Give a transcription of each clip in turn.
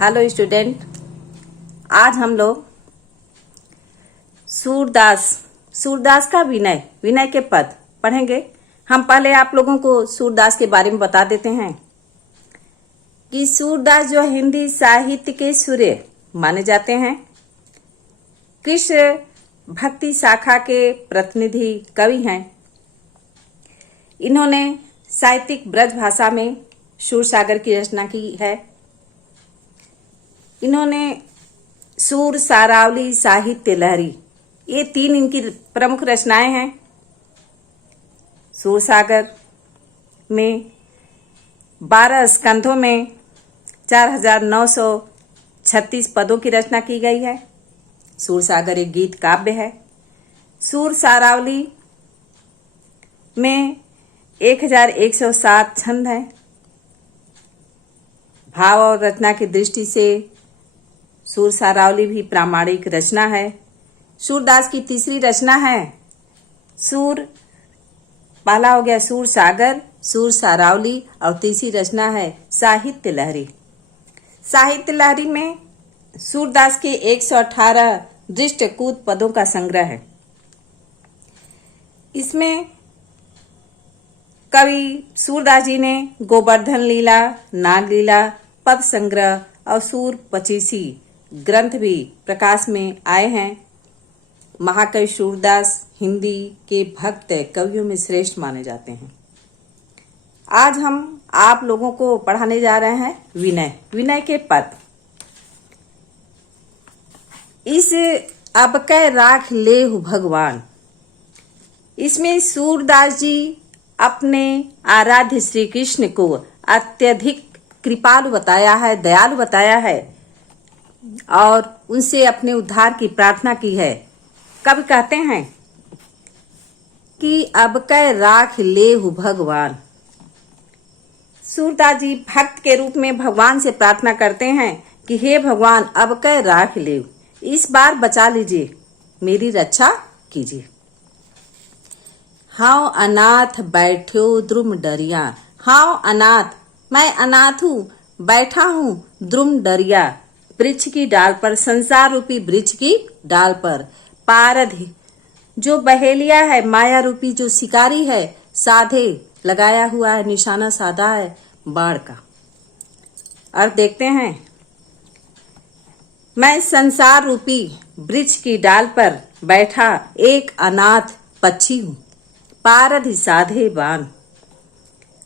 Hello student, आज हम लोग सूरदास का विनय के पद पढ़ेंगे। हम पहले आप लोगों को सूरदास के बारे में बता देते हैं कि सूरदास जो हिंदी साहित्य के सूर्य माने जाते हैं, कृष्ण भक्ति शाखा के प्रतिनिधि कवि हैं। इन्होंने साहित्यिक ब्रज भाषा में सूरसागर की रचना की है। इन्होंने सूर, सारावली, साहित्य लहरी, ये तीन इनकी प्रमुख रचनाएं हैं। सूरसागर में 12 स्कंधों में 4936 पदों की रचना की गई है। सूरसागर एक गीत काव्य है। सूर सारावली में 1107 छंद हैं। भाव और रचना की दृष्टि से सूर सारावली भी प्रामाणिक रचना है। सूरदास की तीसरी रचना है सूर, पहला हो गया सूर सागर, सूर सारावली, और तीसरी रचना है साहित्य लहरी। साहित्य लहरी में सूरदास के 118 दृष्टकूट पदों का संग्रह है। इसमें कवि सूरदास जी ने गोवर्धन लीला, नाग लीला, पद संग्रह और सूर पचीसी ग्रंथ भी प्रकाश में आए हैं। महाकवि सूरदास हिंदी के भक्त कवियों में श्रेष्ठ माने जाते हैं। आज हम आप लोगों को पढ़ाने जा रहे हैं विनय के पद। इस अब कै राख लेहु भगवान, इसमें सूरदास जी अपने आराध्य श्री कृष्ण को अत्यधिक कृपालु बताया है, दयालु बताया है और उनसे अपने उद्धार की प्रार्थना की है। कवि कहते हैं कि अब कै राख लेहु भगवान। सूरदास जी भक्त के रूप में भगवान से प्रार्थना करते हैं कि हे भगवान, अब कै राख लेहु, इस बार बचा लीजिए, मेरी रक्षा कीजिए। हाउ अनाथ बैठो द्रुम डरिया, हाउ अनाथ, मैं अनाथ हूँ, बैठा हूँ द्रुम डरिया, वृक्ष की डाल पर, संसार रूपी वृक्ष की डाल पर। पारधि जो बहेलिया है, माया रूपी जो शिकारी है, साधे लगाया हुआ है, निशाना साधा है बाण का। और देखते हैं, मैं संसार रूपी वृक्ष की डाल पर बैठा एक अनाथ पक्षी हूँ, पारधि साधे बाण,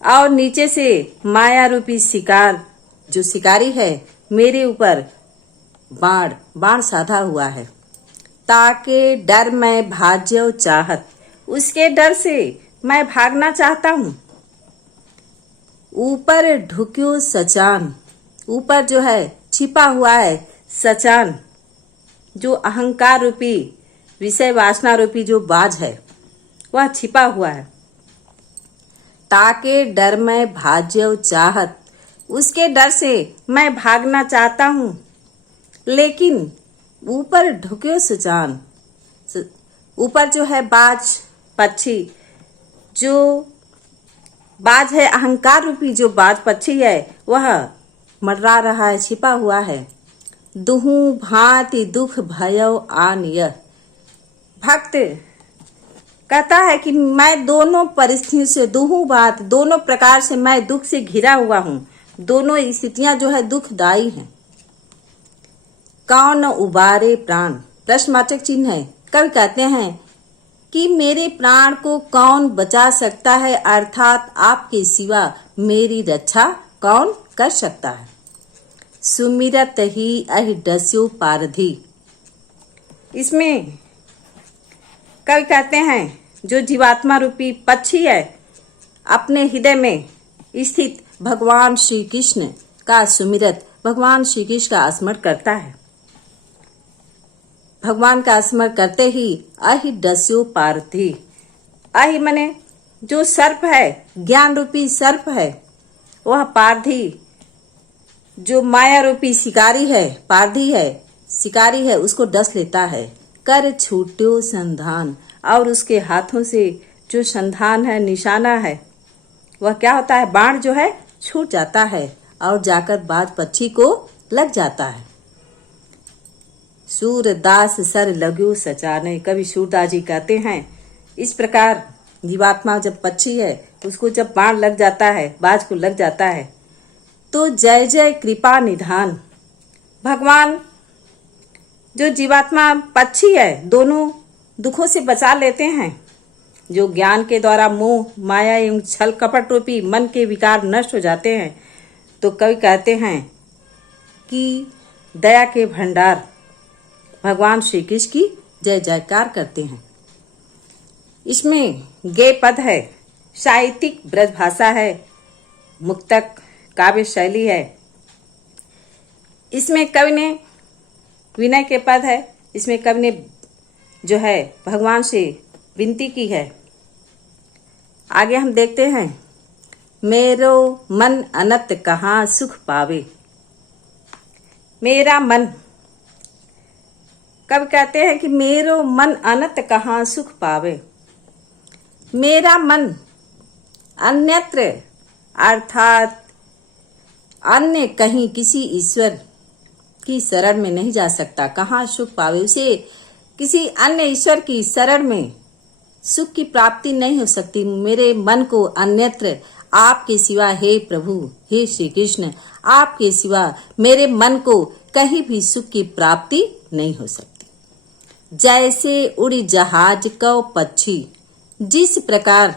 और नीचे से माया रूपी शिकार जो शिकारी है मेरे ऊपर बाण साधा हुआ है। ताके डर मैं भाज्यो चाहत, उसके डर से मैं भागना चाहता हूँ। ऊपर ढुक्यो सचान, ऊपर जो है छिपा हुआ है सचान, जो अहंकार रूपी विषय वासना रूपी जो बाज है वह छिपा हुआ है। ताके डर मैं भाज्यो चाहत, उसके डर से मैं भागना चाहता हूँ, लेकिन ऊपर ढुक्यो सचान, ऊपर जो है बाज पक्षी, जो बाज है अहंकार रूपी जो बाज पक्षी है वह मंडरा रहा है, छिपा हुआ है। दुहु भांति दुख भयो आन यह, भक्त कहता है कि मैं दोनों परिस्थितियों से, दुहु बात, दोनों प्रकार से मैं दुख से घिरा हुआ हूँ। दोनों स्थितियां जो है दुखदायी हैं। कौन उबारे प्राण, प्रश्नवाचक चिन्ह है। कवि कहते हैं कि मेरे प्राण को कौन बचा सकता है, अर्थात आपके सिवा मेरी रक्षा कौन कर सकता है। सुमिरत ही अहि डस्यो पारधि, इसमें कवि कहते हैं जो जीवात्मा रूपी पक्षी है अपने हृदय में स्थित भगवान श्री कृष्ण का सुमिरत, भगवान श्री कृष्ण का स्मरण करता है। भगवान का स्मरण करते ही अहि डस्यो पारधि, अहि मने जो सर्प है, ज्ञान रूपी सर्प है, वह पारधि जो माया रूपी शिकारी है, पारधी है, शिकारी है, उसको डस लेता है। कर छूट्यो संधान, और उसके हाथों से जो संधान है, निशाना है, वह क्या होता है, बाण जो है छूट जाता है और जाकर बाज पक्षी को लग जाता है। सूरदास सर लग्यो सचाने, कवि सूरदास जी कहते हैं इस प्रकार जीवात्मा जब पक्षी है उसको जब बाण लग जाता है, बाज को लग जाता है, तो जय जय कृपा निधान, भगवान जो जीवात्मा पक्षी है दोनों दुखों से बचा लेते हैं। जो ज्ञान के द्वारा मोह माया एवं छल कपट रूपी मन के विकार नष्ट हो जाते हैं, तो कवि कहते हैं कि दया के भंडार भगवान श्री कृष्ण की जय जयकार करते हैं। इसमें गे पद है, साहित्यिक ब्रज भाषा है, मुक्तक काव्य शैली है। इसमें कवि ने विनय के पद है, इसमें कवि ने जो है भगवान से विनती की है। आगे हम देखते हैं, मेरो मन अनत कहाँ सुख पावे। मेरा मन, कवि कहते हैं कि मेरो मन अनत कहाँ सुख पावे। मेरा मन अन्यत्र अर्थात अन्य कहीं किसी ईश्वर की शरण में नहीं जा सकता। कहाँ सुख पावे, उसे किसी अन्य ईश्वर की शरण में सुख की प्राप्ति नहीं हो सकती। मेरे मन को अन्यत्र आपके सिवा, हे प्रभु हे श्री कृष्ण, आपके सिवा मेरे मन को कहीं भी सुख की प्राप्ति नहीं हो सकती। जैसे उड़ी जहाज को पक्षी, जिस प्रकार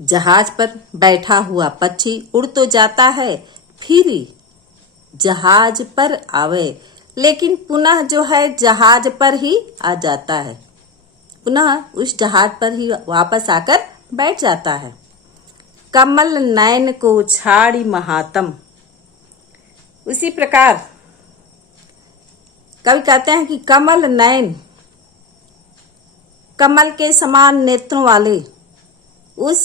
जहाज पर बैठा हुआ पक्षी उड़ तो जाता है, फिर जहाज पर आवे, लेकिन पुनः जो है जहाज पर ही आ जाता है, पुनः उस जहाज पर ही वापस आकर बैठ जाता है। कमल नयन को छाड़ी महात्म, उसी प्रकार कवि कहते हैं कि कमल नयन, कमल के समान नेत्रों वाले उस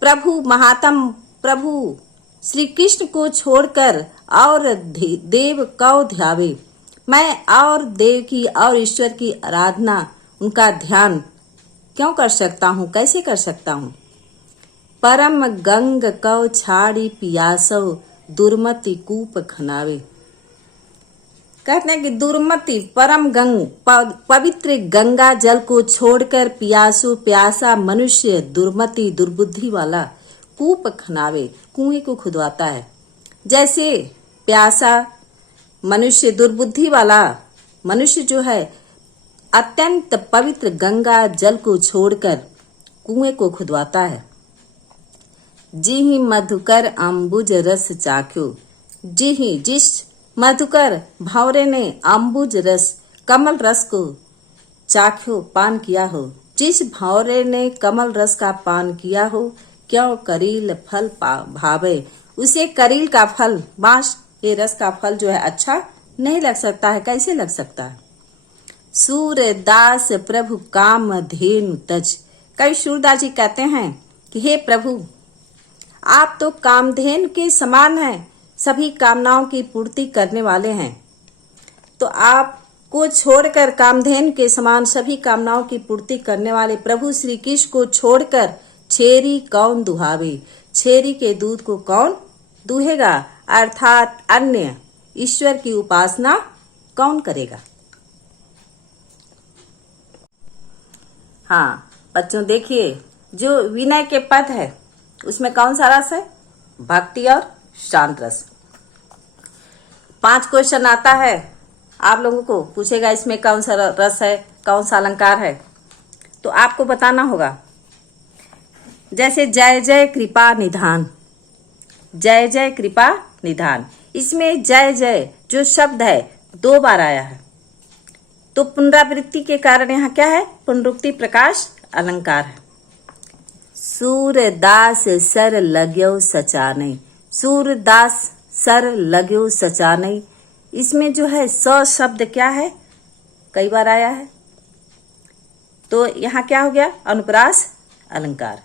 प्रभु महात्म प्रभु श्री कृष्ण को छोड़कर और देव कौ ध्यावे। मैं और देव की और ईश्वर की आराधना, उनका ध्यान क्यों कर सकता हूँ, कैसे कर सकता हूँ। परम गंग कौ छाड़ी पियासो, दुर्मति कूप खनावे। कहते हैं कि दुर्मति परम गंग पवित्र गंगा जल को छोड़कर पियासु प्यासा मनुष्य दुर्मति दुर्बुद्धि वाला कूप खनावे, कुएं को खुदवाता है। जैसे प्यासा मनुष्य दुर्बुद्धि वाला मनुष्य जो है अत्यंत पवित्र गंगा जल को छोड़कर कुएं को खुदवाता है। जिहि मधुकर अम्बुज रस चाख्यो, जिहि जिस मधुकर भंवरे ने अम्बुज रस कमल रस को चाख्यो पान किया हो, जिस भंवरे ने कमल रस का पान किया हो, क्यों करील फल भावे, उसे करील का फल, बांस के रस का फल जो है अच्छा नहीं लग सकता है, कैसे लग सकता है। सूरदास प्रभु काम धेनु तज, कई सूरदास जी कहते हैं कि हे प्रभु आप तो कामधेनु के समान हैं, सभी कामनाओं की पूर्ति करने वाले हैं। तो आपको छोड़कर कामधेनु के समान सभी कामनाओं की पूर्ति करने वाले प्रभु श्री कृष्ण को छोड़कर छेरी कौन दुहावे, छेरी के दूध को कौन दूहेगा, अर्थात अन्य ईश्वर की उपासना कौन करेगा। हाँ बच्चों देखिए, जो विनय के पद है उसमें कौन सा रस है, भक्ति और शांत रस। 5 क्वेश्चन आता है, आप लोगों को पूछेगा इसमें कौन सा रस है, कौन सा अलंकार है, तो आपको बताना होगा। जैसे जय जय कृपा निधान, जय जय कृपा निधान, इसमें जय जय जो शब्द है 2 बार आया है, तो पुनरावृत्ति के कारण यहाँ क्या है, पुनरुक्ति प्रकाश अलंकार है। सूरदास सर लग्यो सचाने, सूरदास सर लग्यो सचाने, इसमें जो है स शब्द क्या है, कई बार आया है, तो यहाँ क्या हो गया, अनुप्रास अलंकार।